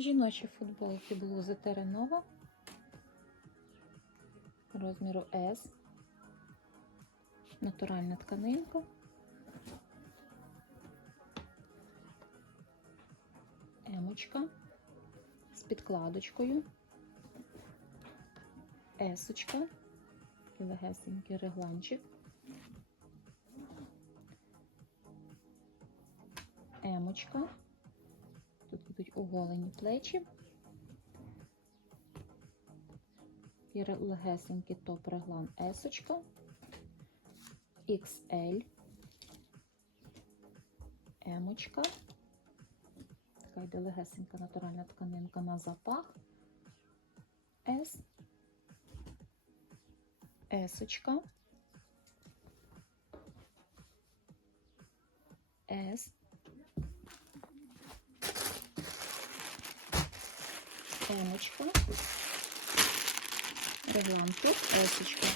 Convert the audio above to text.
Жіночі футболки блузи Теренова розміру S. Натуральна тканинка. Емочка з підкладочкою. Есочка. Такий легесенький регланчик. Емочка. Будуть оголені плечі. Легесенький топ реглан есочка. XL. Емочка. Така йде легесенька натуральна тканинка на запах. S. Есочка. S. Емочка. Реглан тут, есочка.